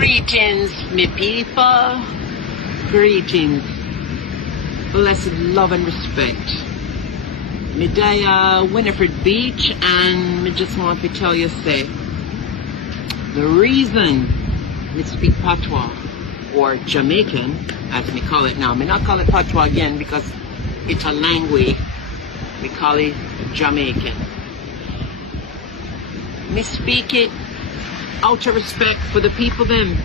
Greetings, me people. Greetings. Blessed love and respect. Me die Winifred Beach, and me just want to tell you, say, the reason we speak Patois, or Jamaican, as me call it now. Me not call it Patois again because it's a language. We call it Jamaican. Me speak it out of respect for the people them.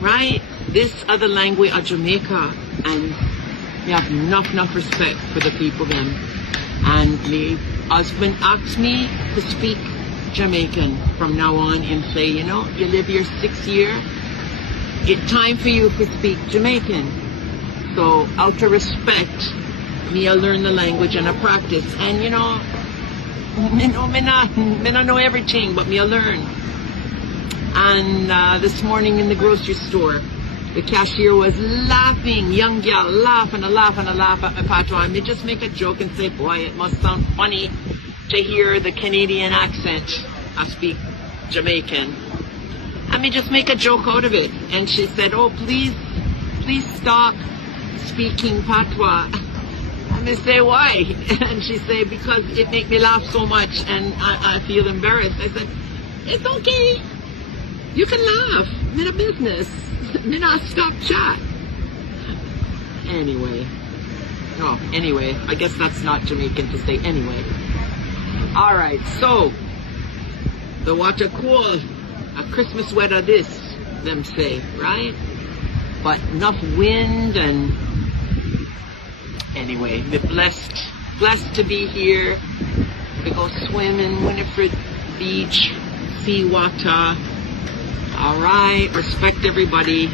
Right? This other language of Jamaica, and me have enough respect for the people them. And me husband asked me to speak Jamaican from now on and say, you know, you live your 6th year, it's time for you to speak Jamaican. So out of respect, me I learn the language and I practice. And you know, me not know everything, but me I learn. And this morning in the grocery store, the cashier was laughing, young gal, laughing at my patois. And me just make a joke and say, boy, it must sound funny to hear the Canadian accent. I speak Jamaican. And me just make a joke out of it. And she said, oh, please stop speaking patois. And I say, why? And she said, because it make me laugh so much and I feel embarrassed. I said, it's okay. You can laugh. I'm in a business. Me not stop chat. Anyway, I guess that's not Jamaican to say anyway. Alright, so, the water cool, a Christmas weather this, them say, right? But enough wind and, anyway, we're blessed to be here. We go swim in Winifred Beach, sea water. Alright, respect everybody.